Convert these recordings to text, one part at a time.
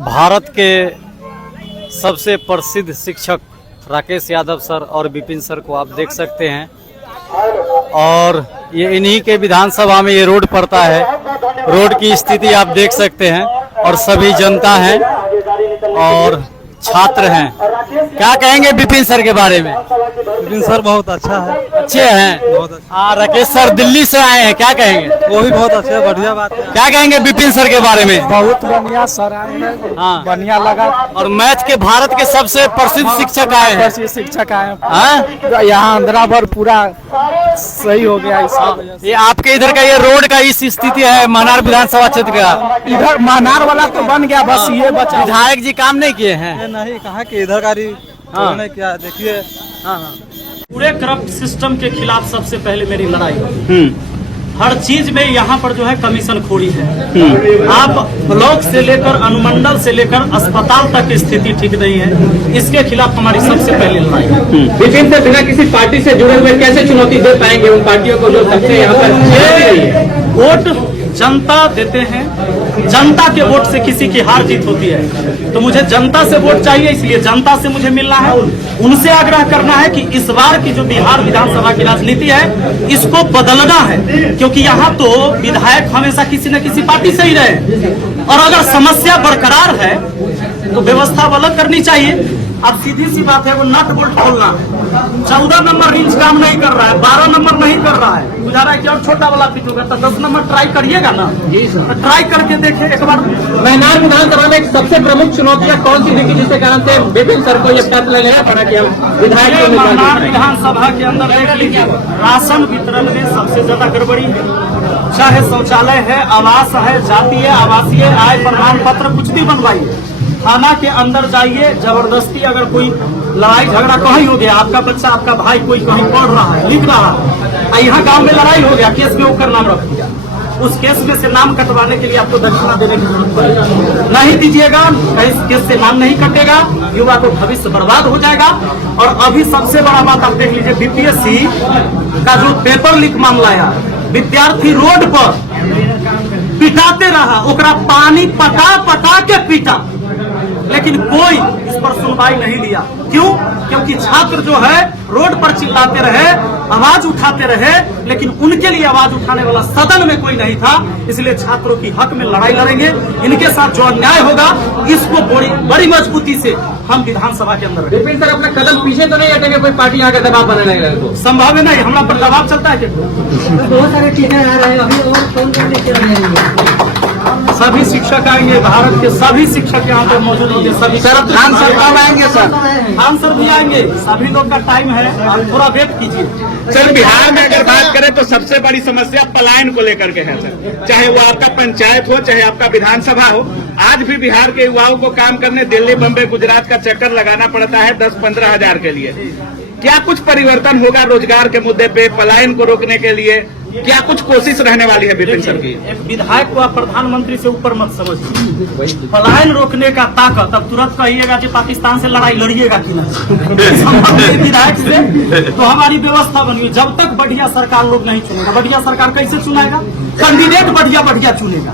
भारत के सबसे प्रसिद्ध शिक्षक राकेश यादव सर और विपिन सर को आप देख सकते हैं और ये इन्हीं के विधानसभा में ये रोड पड़ता है। रोड की स्थिति आप देख सकते हैं और सभी जनता है और छात्र हैं। क्या कहेंगे विपिन सर के बारे में? विपिन सर बहुत अच्छा है, अच्छे हैं। बहुत अच्छा। राकेश सर दिल्ली से आए हैं, क्या कहेंगे? वो भी बहुत अच्छे, बढ़िया बात है। क्या कहेंगे विपिन सर के बारे में? बहुत बढ़िया सर आए हैं, हाँ, बढ़िया लगा। और मैथ के भारत के सबसे प्रसिद्ध शिक्षक आए हैं। शिक्षक आए हाँ? हैं यहाँ आंध्रा भर पूरा सही हो गया इसका। ये आपके इधर का ये रोड का इस स्थिति है महनार विधानसभा क्षेत्र का। इधर महनार वाला तो बन गया, बस ये बचा। विधायक जी काम नहीं किए हैं? नहीं, कहा कि इधर का नहीं किया। देखिए, पूरे करप्ट सिस्टम के खिलाफ सबसे पहले मेरी लड़ाई। हर चीज में यहाँ पर जो है कमीशन खोरी है। आप ब्लॉक से लेकर अनुमंडल से लेकर अस्पताल तक की स्थिति ठीक नहीं है। इसके खिलाफ हमारी सबसे पहली लड़ाई है। विपिन से बिना किसी पार्टी से जुड़े हुए कैसे चुनौती दे पाएंगे उन पार्टियों को जो सबसे यहाँ पर वोट जनता देते हैं, जनता के वोट से किसी की हार जीत होती है। तो मुझे जनता से वोट चाहिए, इसलिए जनता से मुझे मिलना है। उनसे आग्रह करना है कि इस बार की जो बिहार विधानसभा की राजनीति है इसको बदलना है, क्योंकि यहाँ तो विधायक हमेशा किसी न किसी पार्टी से ही रहे और अगर समस्या बरकरार है तो व्यवस्था अलग करनी चाहिए। अब सीधी सी बात है, वो नट बोल्ट खोलना है। 14 नंबर रिंच काम नहीं कर रहा है, 12 नंबर नहीं कर रहा है, बुझा रहा है कि और छोटा वाला फिट होगा तो 10 नंबर ट्राई करिएगा ना। जी सर, तो ट्राई करके देखे एक बार। महनार विधानसभा में सबसे प्रमुख चुनौतियाँ कौन सी दिखी जिसके कारण से विपिन सर को ये फैसला लेना पड़ा कि हम विधायक को महनार विधानसभा के अंदर देख लीजिए, राशन वितरण में सबसे ज्यादा गड़बड़ी है। चाहे शौचालय है, आवास है, जातीय आवासीय आय प्रमाण पत्र कुछ भी बनवाइए, थाना के अंदर जाइए, जबरदस्ती अगर कोई लड़ाई झगड़ा कहीं हो गया, आपका बच्चा आपका भाई कोई कहीं पढ़ रहा है, लिख रहा है, यहाँ गांव में लड़ाई हो गया, केस में होकर नाम रख दिया, उस केस में से नाम कटवाने के लिए आपको दक्षिणा देने की जरूरत पड़ेगी। नहीं दीजिएगा, कहीं केस से नाम नहीं कटेगा, युवा को भविष्य बर्बाद हो जाएगा। और अभी सबसे बड़ा बात आप देख लीजिए, बीपीएससी का जो पेपर लीक मामला है, विद्यार्थी रोड पर पिटाते रहा, ओकरा पानी पटा पटा के पीटा, लेकिन कोई इस पर सुनवाई नहीं लिया। क्यों? क्योंकि छात्र जो है रोड पर चिल्लाते रहे, आवाज उठाते रहे, लेकिन उनके लिए आवाज उठाने वाला सदन में कोई नहीं था। इसलिए छात्रों की हक में लड़ाई लड़ेंगे। इनके साथ जो अन्याय होगा इसको बड़ी मजबूती से हम विधानसभा के अंदर। विपिन सर अपना कदम पीछे तो नहीं हटेंगे, कोई पार्टी आगे दबाव बनाने लगे तो? संभव है नहीं, हमारा पर दबाव चलता है। बहुत सारे टीचर आ रहे हैं अभी, और कौन कौन लेके आ रहे हैं? सभी शिक्षक आएंगे, भारत के सभी शिक्षक यहाँ पे मौजूद होंगे। सभी सर खान सर कब आएंगे? सर खान सर भी आएंगे, सभी लोग का टाइम है, आप थोड़ा वेट कीजिए। सर बिहार में अगर बात करें तो सबसे बड़ी समस्या पलायन को लेकर के है सर, चाहे वो आपका पंचायत हो चाहे आपका विधानसभा हो। आज भी बिहार के युवाओं को काम करने दिल्ली, बम्बई, गुजरात का चक्कर लगाना पड़ता है 10-15 हजार के लिए। क्या कुछ परिवर्तन होगा रोजगार के मुद्दे पे, पलायन को रोकने के लिए? क्या कुछ कोशिश रहने वाली है विपिन सर की? एक विधायक को आप प्रधानमंत्री से ऊपर मत समझिए। पलायन रोकने का ताकत अब तुरंत कहिएगा कि पाकिस्तान से लड़ाई लड़िएगा कि नहीं विधायक से, तो हमारी व्यवस्था बनी। जब तक बढ़िया सरकार लोग नहीं चुनेगा, बढ़िया सरकार कैसे चुनेगा? कैंडिडेट बढ़िया चुनेगा।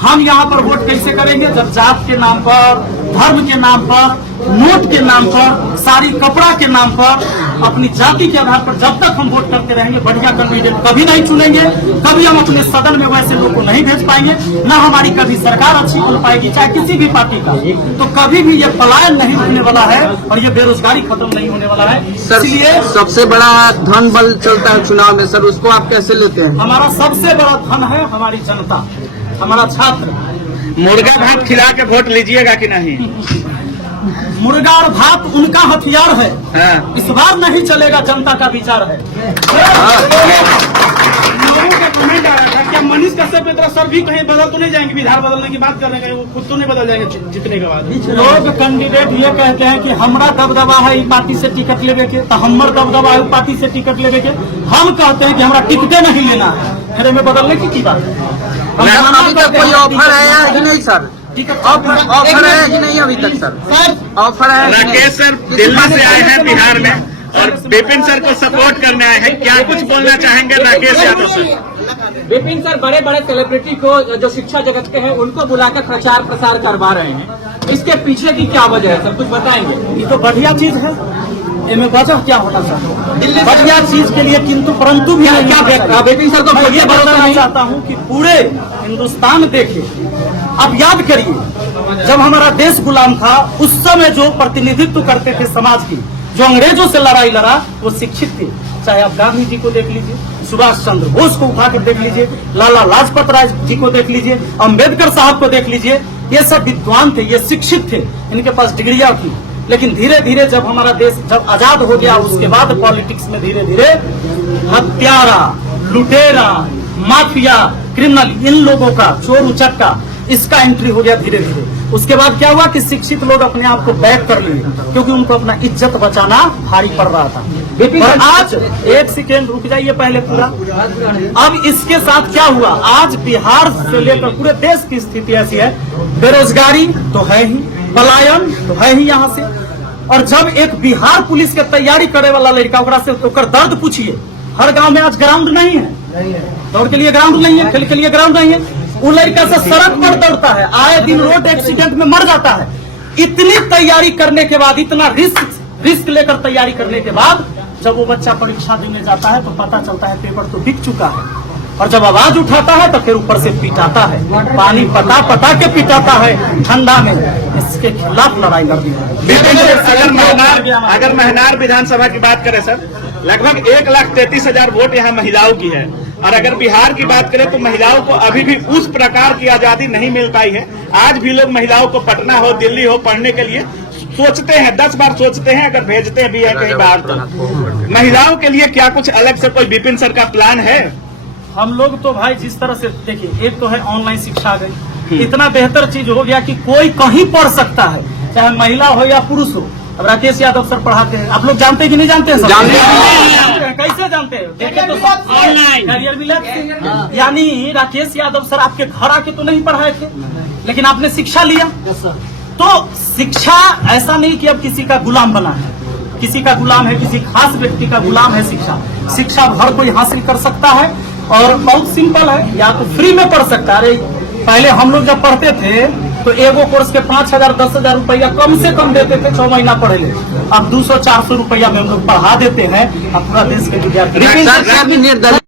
हम यहाँ पर वोट कैसे करेंगे? जब जात के नाम पर, धर्म के नाम पर, नोट के नाम पर, साड़ी कपड़ा के नाम पर, अपनी जाति के आधार पर जब तक हम वोट करते रहेंगे, बढ़िया कैंडिडेट कभी नहीं चुनेंगे, कभी हम अपने सदन में वैसे लोग को नहीं भेज पाएंगे, न हमारी कभी सरकार अच्छी बन पाएगी, चाहे किसी भी पार्टी का। तो कभी भी ये पलायन नहीं होने वाला है और ये बेरोजगारी खत्म नहीं होने वाला है। इसलिए सबसे बड़ा धन बल चलता है चुनाव में सर, उसको आप कैसे लेते हैं? हमारा सबसे बड़ा धन है हमारी जनता, हमारा छात्र। मुर्गा भात खिला के वोट लीजिएगा कि नहीं? मुर्गा और भात उनका हथियार है। हाँ। इस बार नहीं चलेगा, जनता का विचार है। लोगों का कमेंट आ रहा था, क्या मनीष कश्यप की तरह सर भी कहीं बदल तो नहीं जाएंगे? बिहार बदलने की बात कर रहे हैं, वो खुद तो नहीं बदल जाएंगे जितने के बाद? लोग कैंडिडेट ये कहते हैं कि हमारा दबदबा है इस पार्टी से टिकट लेने के, तो हमारा दबदबा है उस पार्टी से टिकट लेने के। हम कहते हैं कि हमारा टिकटे नहीं लेना है, फिर हमें बदलने की बात है? कोई ऑफर है कि नहीं सर? ऑफर है कि नहीं अभी तक सर? ऑफर है? राकेश सर दिल्ली से आए हैं बिहार में और विपिन सर को सपोर्ट करने आए हैं, क्या कुछ बोलना चाहेंगे राकेश यादव सर? विपिन सर बड़े बड़े सेलिब्रिटी को जो शिक्षा जगत के हैं उनको बुलाकर प्रचार प्रसार करवा रहे हैं, इसके पीछे की क्या वजह है सर, कुछ बताएंगे? ये तो बढ़िया चीज है, इनमें वजह क्या होना चाहिए बढ़िया चीज के लिए, किंतु परंतु भी क्या विपिन सर को ये बताना चाहता हूँ कि पूरे हिंदुस्तान देखे, अब याद करिए जब हमारा देश गुलाम था उस समय जो प्रतिनिधित्व करते थे समाज की, जो अंग्रेजों से लड़ाई लड़ा वो शिक्षित थे। चाहे आप गांधी जी को देख लीजिए, सुभाष चंद्र बोस को उठा कर देख लीजिए, लाला लाजपत राय जी को देख लीजिए, अम्बेडकर साहब को देख लीजिए, ये सब विद्वान थे, ये शिक्षित थे, इनके पास डिग्रियां थी। लेकिन धीरे धीरे जब हमारा देश जब आजाद हो गया उसके बाद पॉलिटिक्स में धीरे धीरे हत्यारा, लुटेरा, माफिया, क्रिमिनल, इन लोगों का, चोर उचक्का, इसका एंट्री हो गया धीरे धीरे। उसके बाद क्या हुआ कि शिक्षित लोग अपने आप को बैक कर लिए क्योंकि उनको अपना इज्जत बचाना भारी पड़ रहा था। और आज एक सेकेंड रुक जाइए पहले पूरा, अब इसके साथ क्या हुआ, आज बिहार से लेकर पूरे देश की स्थिति ऐसी है, बेरोजगारी तो है ही, पलायन तो है ही यहाँ से। और जब एक बिहार पुलिस के तैयारी करे वाला लड़का, ओकरा से ओकर दर्द पूछिए, हर गांव में आज ग्राउंड नहीं है, दौड़ के लिए ग्राउंड नहीं है, खेल के लिए ग्राउंड नहीं है, वो लड़का से सड़क पर दौड़ता है, आए दिन रोड एक्सीडेंट में मर जाता है। इतनी तैयारी करने के बाद, इतना रिस्क लेकर तैयारी करने के बाद जब वो बच्चा परीक्षा देने जाता है तो पता चलता है पेपर तो बिक चुका है, और जब आवाज उठाता है तो फिर ऊपर से पिटाता है, पानी पटा के पिटाता है ठंडा में। इसके खिलाफ लड़ाई लड़नी है। अगर महनार विधानसभा की बात करें सर, लगभग 1,33,000 वोट यहाँ महिलाओं की है, और अगर बिहार की बात करें तो महिलाओं को अभी भी उस प्रकार की आजादी नहीं मिल पाई है। आज भी लोग महिलाओं को पटना हो, दिल्ली हो पढ़ने के लिए सोचते हैं, 10 बार सोचते हैं, अगर भेजते भी है कहीं बाहर तो। महिलाओं के लिए क्या कुछ अलग से कोई विपिन सर का प्लान है? हम लोग तो भाई जिस तरह से देखिए, एक तो है ऑनलाइन शिक्षा आ गई, इतना बेहतर चीज हो गया कि कोई कहीं पढ़ सकता है, चाहे महिला हो या पुरुष हो। अब राकेश यादव सर पढ़ाते हैं, आप लोग जानते हैं कि नहीं जानते हैं? जानते हैं। कैसे जानते हैं? देखे तो ऑनलाइन करियर मिला, यानी राकेश यादव सर आपके घर आके तो नहीं पढ़ाए थे, लेकिन आपने शिक्षा लिया। तो शिक्षा ऐसा नहीं कि अब किसी का गुलाम बना है, किसी का गुलाम है, किसी खास व्यक्ति का गुलाम है शिक्षा। शिक्षा हर कोई हासिल कर सकता है और बहुत सिंपल है, या तो फ्री में पढ़ सकता है। पहले हम लोग जब पढ़ते थे तो एगो कोर्स के 5,000 10,000 रुपया कम से कम देते थे, 6 महीना पढ़े ले। अब 200-400 रुपया में हम लोग पढ़ा देते हैं, अब पूरा देश के विद्यार्थी